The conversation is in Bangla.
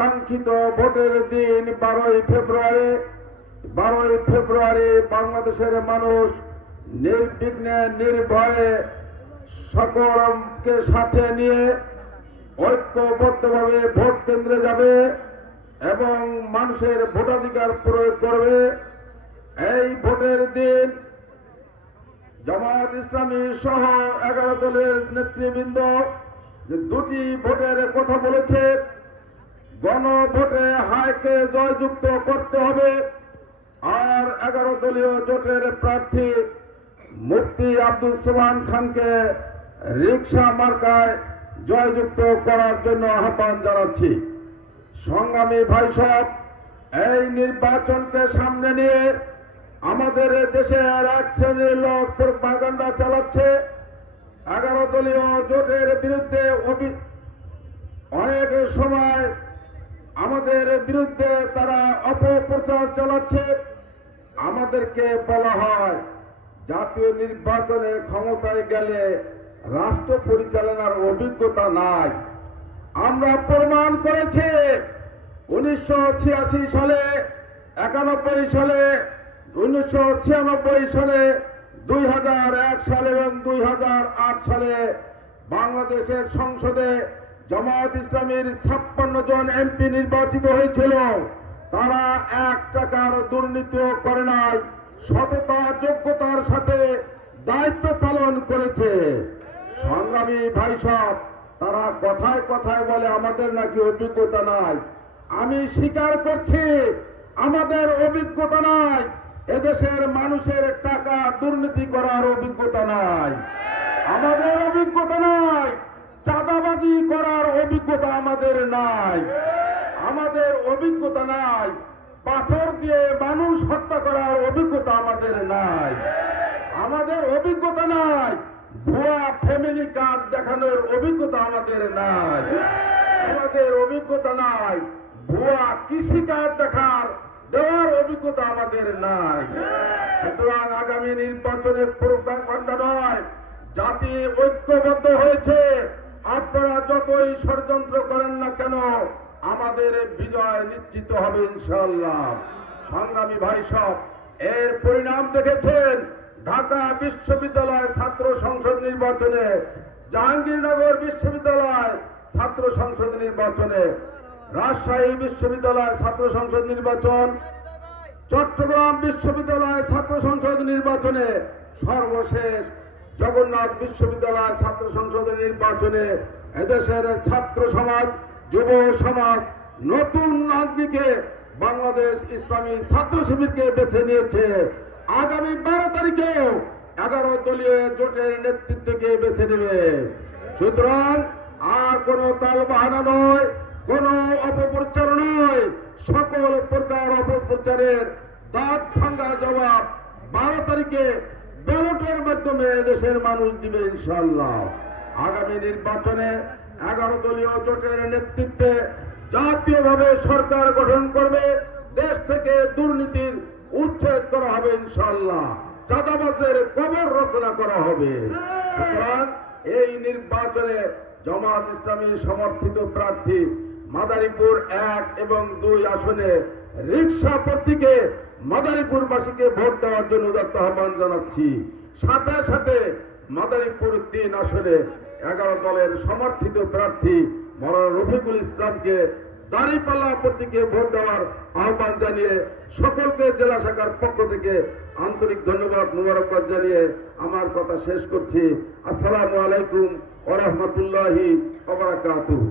কাঙ্ক্ষিত ভোটের দিন 12ই ফেব্রুয়ারি বাংলাদেশের মানুষ নির্বিঘ্নে নির্ভয়ে সকলকে সাথে নিয়ে ঐক্যবদ্ধভাবে ভোট কেন্দ্রে যাবে এবং মানুষের ভোটাধিকার প্রয়োগ করবে। এই ভোটের দিন জামায়াত ইসলামী সহ 11 দলের নেতৃবৃন্দ যে দুটি ভোটের কথা বলেছে, গণভোটে হাইকে জয়যুক্ত করতে হবে আর 11 দলীয় জোটের প্রার্থী মুফতি আব্দুল সোবহান খানকে রিকশা মার্কায় জয়যুক্ত করার জন্য আহ্বান জানাচ্ছি। সংগ্রামী ভাইসব, এই নির্বাচনকে সামনে নিয়ে আমাদের দেশে এক শ্রেণীর লোক প্রপাগান্ডা চালাচ্ছে। 11 দলীয় জোটের বিরুদ্ধে অনেক সময় আমাদের বিরুদ্ধে তারা অপপ্রচার চালাচ্ছে। আমাদেরকে বলা হয় জাতীয় নির্বাচনে ক্ষমতায় গেলে রাষ্ট্র পরিচালনার অভিজ্ঞতা নাই। আমরা প্রমাণ করেছি 1986 সালে, 91 সালে, 1996 সালে, 2001 সালে এবং 2008 সালে বাংলাদেশের সংসদে জামায়াত ইসলামীর 56 জন এমপি নির্বাচিত হয়েছিল। তারা 1 টাকার দুর্নীতিও করে নাই, সততা যোগ্যতার সাথে দায়িত্ব পালন করেছে। সংগ্রামী ভাইসব, তারা কথায় কথায় বলে আমাদের নাকি অভিজ্ঞতা নাই। আমি স্বীকার করছি আমাদের অভিজ্ঞতা নাই। এদেশের মানুষের টাকা দুর্নীতি করার অভিজ্ঞতা নাই, আমাদের অভিজ্ঞতা নাই। চাঁদাবাজি করার অভিজ্ঞতা আমাদের নাই, আমাদের অভিজ্ঞতা নাই। পাথর দিয়ে মানুষ হত্যা করার অভিজ্ঞতা আমাদের নাই, আমাদের অভিজ্ঞতা নাই। ভুয়া ফ্যামিলি কার্ড দেখানোর অভিজ্ঞতা আমাদের নাই, আমাদের অভিজ্ঞতা নাই। ভুয়া কৃষি কার্ড দেওয়ার অভিজ্ঞতা আমাদের নাই। সুতরাং আগামী নির্বাচনের প্রপাগান্ডা নয়, জাতি ঐক্যবদ্ধ হয়েছে। আপনারা যতই ষড়যন্ত্র করেন না কেন, আমাদের বিজয় নিশ্চিত হবে ইনশাআল্লাহ। সংগ্রামী ভাইসব, এর পরিণাম দেখেছেন ঢাকা বিশ্ববিদ্যালয় ছাত্র সংসদ নির্বাচনে, জাহাঙ্গীরনগর বিশ্ববিদ্যালয় ছাত্র সংসদ নির্বাচনে, রাজশাহী বিশ্ববিদ্যালয় ছাত্র সংসদ নির্বাচন, চট্টগ্রাম বিশ্ববিদ্যালয় ছাত্র সংসদ নির্বাচনে, সর্বশেষ জগন্নাথ বিশ্ববিদ্যালয় ছাত্র সংসদ নির্বাচনে এদেশের ছাত্র সমাজ, যুব সমাজ নতুন নাগরিকে বাংলাদেশ ইসলামী ছাত্র শিবিরকে বেছে নিয়েছে। আগামী 12 তারিখেও 11 দলীয় জোটের নেতৃত্বকে বেছে নেবে। সুতরাং আর কোনো তালবাহানা নয়, কোনো অপপ্রচার নয়। সকল প্রকার অপপ্রচারের দাঁত ভাঙ্গা জবাব 12 তারিখে ব্যালটের মাধ্যমে দেশের মানুষ দিবে ইনশাআল্লাহ। আগামী নির্বাচনে 11 দলীয় জোটের নেতৃত্বে জাতীয়ভাবে সরকার গঠন করবে। দেশ থেকে দুর্নীতির উচ্ছেদ করা হবে ইনশাআল্লাহ, চাঁদাবাজদের কবর রচনা করা হবে। সুতরাং এই নির্বাচনে জামায়াত ইসলামী সমর্থিত প্রার্থী মাদারীপুর 1 এবং 2 আসনে রিকশা প্রতীকে মাদারীপুরবাসীকে ভোট দেওয়ার জন্য উদাত্ত আহ্বান জানাচ্ছি। সাথে সাথে মাদারীপুর 3 আসনে 11 দলের সমর্থিত প্রার্থী মাওলানা রফিকুল ইসলামকে দাঁড়িপাল্লা প্রতীকে ভোট দেওয়ার আহ্বান জানিয়ে সকলকে জেলা শাখার পক্ষ থেকে আন্তরিক ধন্যবাদ, মোবারকবাদ জানিয়ে আমার কথা শেষ করছি। আসসালামু আলাইকুম ওয়া রাহমাতুল্লাহি ওয়া বারাকাতুহু।